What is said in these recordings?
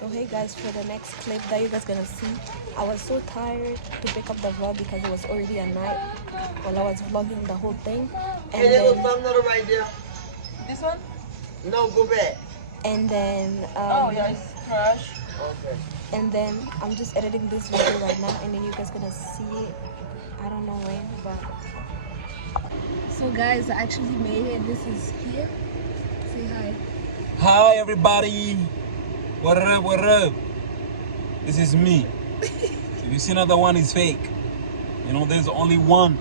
So hey guys, for the next clip that you guys gonna see, I was so tired to pick up the vlog because it was already a night while I was vlogging the whole thing. And then right there. This one? No, go back. and then Oh yeah, it's fresh. Okay. and then I'm just editing this video right now, and then you guys gonna see it. I don't know when, but so guys, I actually made it. This is here. Say hi. Hi everybody, what up, what up? This is me. If you see another one, is fake. You know, there's only one.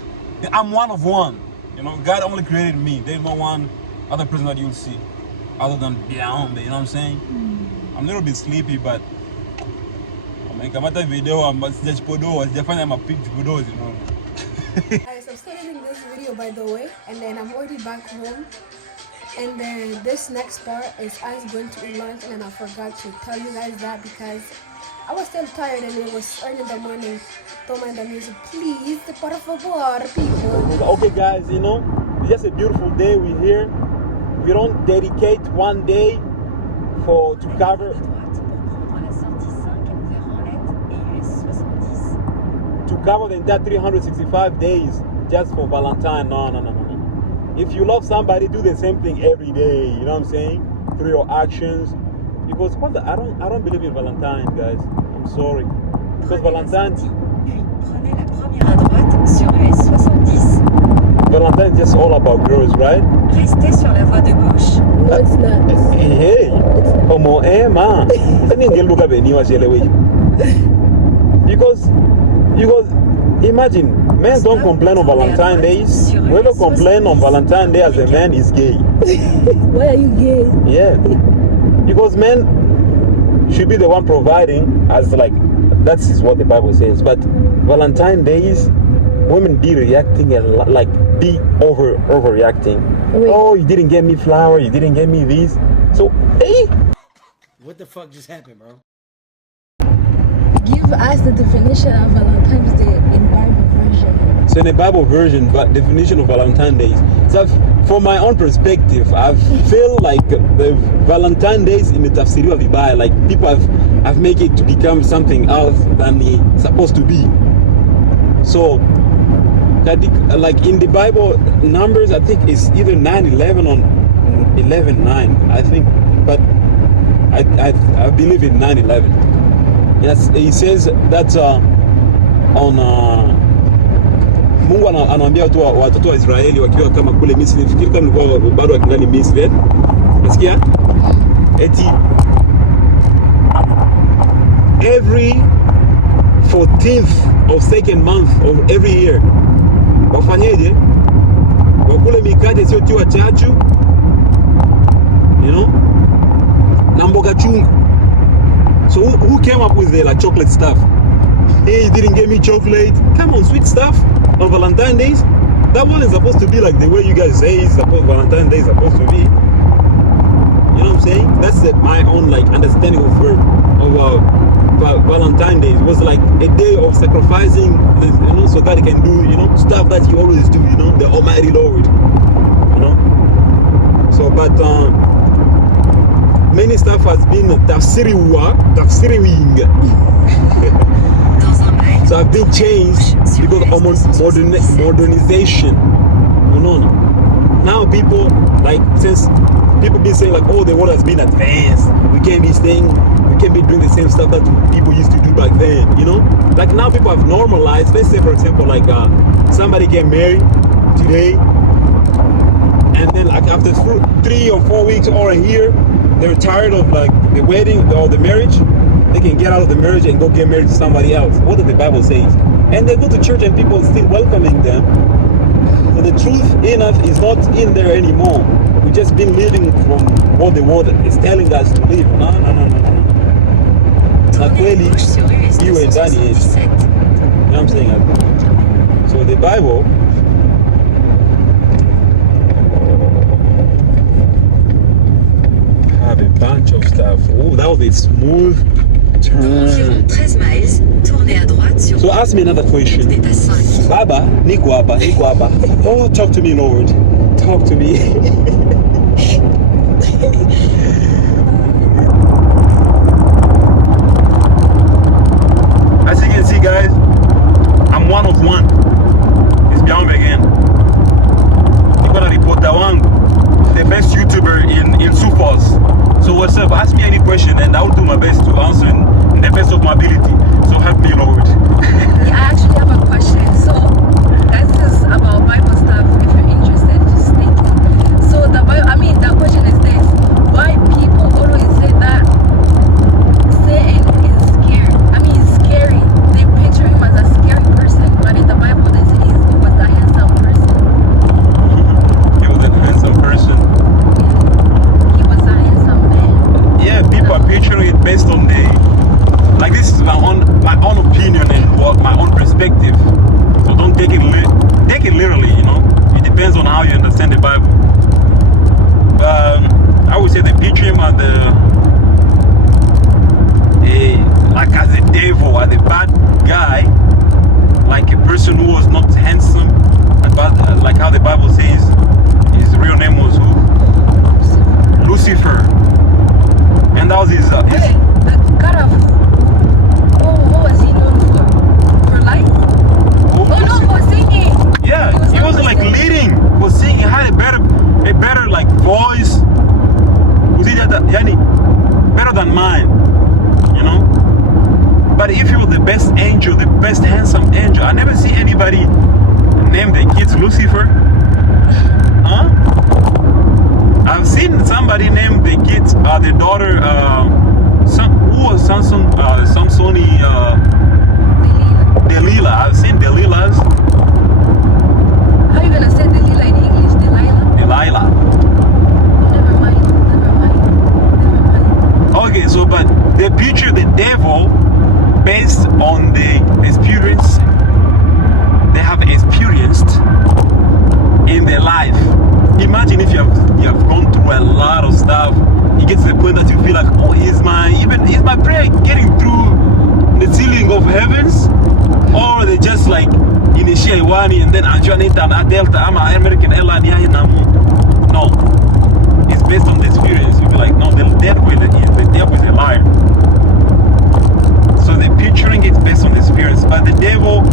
I'm one of one. You know, God only created me. There's no one other person that you'll see other than Beyond. You know what I'm saying? I'm a little bit sleepy, but nimekamata video ambayo sijachipodoa, sijafanya mapicha, you know. Guys, I'm still editing this video, by the way, and then I'm already back home. And then this next part is us going to eat lunch, and then I forgot to tell you guys that because I was still tired and it was early in the morning. Don't mind the music, please. Por favor, people. Okay guys, you know, it's just a beautiful day. We're here. We don't dedicate one day to cover the entire 365 days just for Valentine. No. If you love somebody, do the same thing every day. You know what I'm saying? Through your actions. Because I don't believe in Valentine, guys. I'm sorry. Because Valentine is just all about girls, right? Restez sur la voie de gauche. No, it's not. Hey, como man. Because imagine, men don't complain on Valentine's Days. Whoever complain on Valentine's Day as a man is gay. Why are you gay? Yeah. Because men should be the one providing, as like, that is what the Bible says. But Valentine's Days, women be reacting a lot, like be overreacting. Wait. Oh, you didn't get me flower, you didn't get me this. So, hey. What the fuck just happened, bro? Give us the definition of Valentine's Day in Bible version. So in the Bible version, definition of Valentine's Days. So from my own perspective, I feel like the Valentine's Days imetafsiriwa vibaya. Like people have made it to become something else than it's supposed to be. So, like in the Bible, Numbers, I think it's either 9:11 or 11:9. I think, but I believe in 9:11. Yes, he says that on Mungu anawaambia watoto wa Israeli wakiwa kama kule Misri, fikiri kama walikuwa bado wakingali Misri. Nasikia? Eti every 14th of second month of every year wafanyeje? Wakule mikate sio tiwa chachu, you know? Na mboga chungu. So who came up with the like chocolate stuff? Hey, you didn't give me chocolate. Come on, sweet stuff on Valentine's Days. That wasn't supposed to be like the way you guys say Valentine's Day is supposed to be. You know what I'm saying? That's my own like understanding of Valentine's Day. It was like a day of sacrificing, you know, so God can do, you know, stuff that He always do. You know, the Almighty Lord. You know. So, but many stuff has been tafsiriwing. So I've been changed because of modernization. No. Now people, like, since people been saying like, oh, the world has been advanced. We can't be doing the same stuff that people used to do back then, you know? Like now people have normalized. Let's say for example, like somebody get married today, and then like after 3 or 4 weeks or a year, they're tired of like the wedding or the marriage. They can get out of the marriage and go get married to somebody else. What does the Bible say? And they go to church and people still welcoming them. So the truth in us is not in there anymore. We've just been living from what the world is telling us to live. No. Na kweli iwe ndani yetu. You know what I'm saying? So the Bible have a bunch of stuff. Oh, that was a smooth turn. 13 miles, tournez à droite sur. So ask me another question. Baba, niko hapa. Oh, talk to me, Lord. Talk to me. it literally, you know. It depends on how you understand the Bible. I would say they picture him as like as a devil, as a bad guy, like a person who was not handsome, like how the Bible says his real name was who? Lucifer. And that was his Wait, the God of what was he known for? For life? Oh no, for singing! Yeah, he was like leading, was singing, he had a better like voice. Better than mine, you know. But if you're the best angel, the best handsome angel, I never see anybody name their kids Lucifer. Huh? I've seen somebody name their kids their daughter who was Samsoni Delilah. I've seen Delilahs. How are you gonna say Delilah in English? Delilah. Never mind. Okay, so but they picture the devil based on the experience they have experienced in their life. Imagine if you have gone through a lot of stuff. You get to the point that you feel like, oh, is my prayer getting through the ceiling of heavens? Or they just like initial one and then Anjuanita and Delta, I'm an American airline. No, it's based on the experience. You'll be like, no, the devil is a liar. So they're picturing it based on the experience. But the devil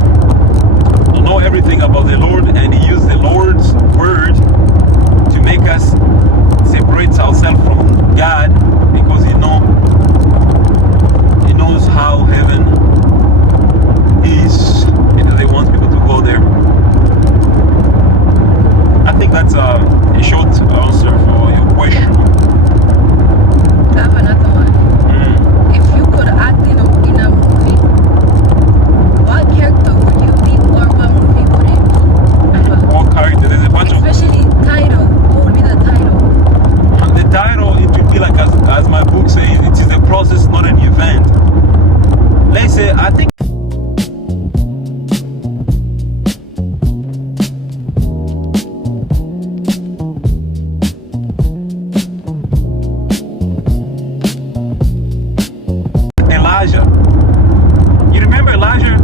will know everything about the Lord, and he used the Lord's word to make us separate ourselves from God, because he knows how heaven is, and they want people to go there. I think that's a short answer for your question. I have another one. If you could act in a movie, what character would you be, or what movie would it be? What character? There's a bunch of. Especially title. What would be the title? The title, it would be like, as my book says, it is a process, not an event. Let's say, I think. Elijah. You remember Elijah?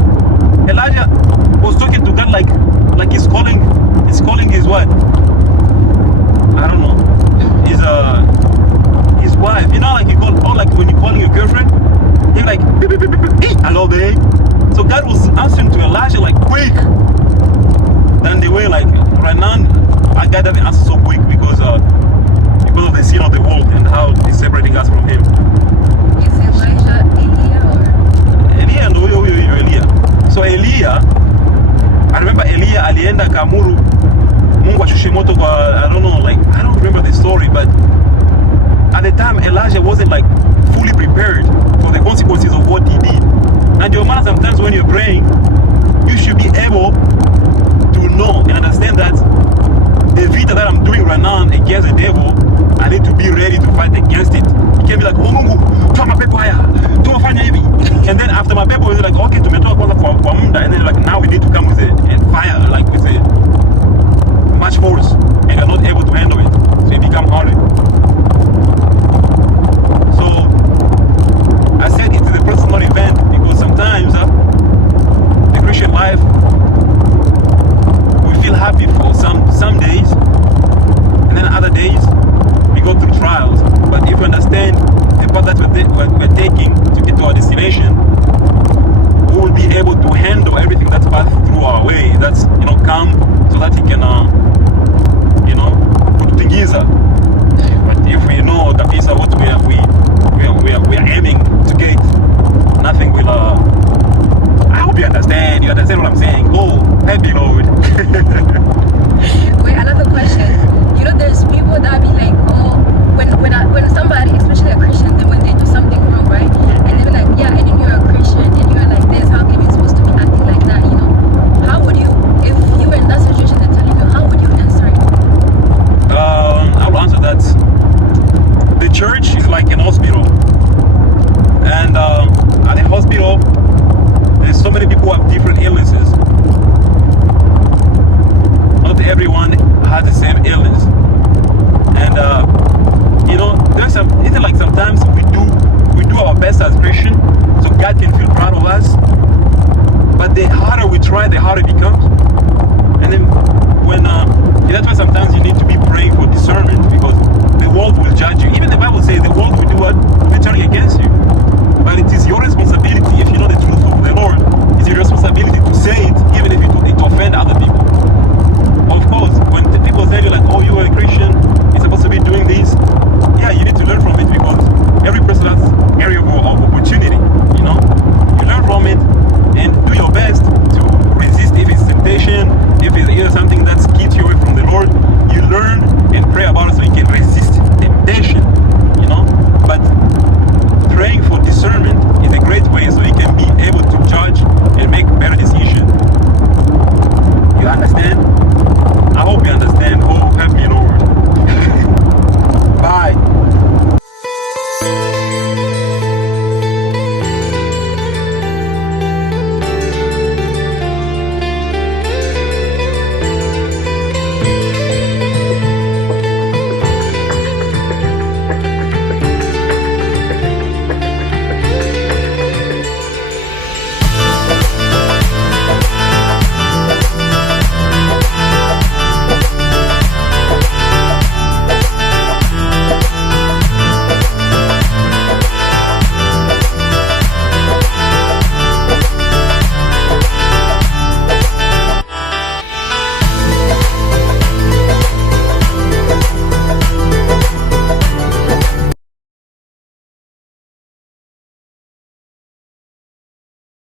Elijah was talking to God like he's calling his what? I don't know. His wife. You know, like you call, or like when you're calling your girlfriend, you're like, beep, beep, beep, beep, beep, beep. Hello, babe. So God was answering to Elijah like quick. Then they were like, right now, I got that answer so quick because of the sin of the world and how it's separating us from Him. Is Elijah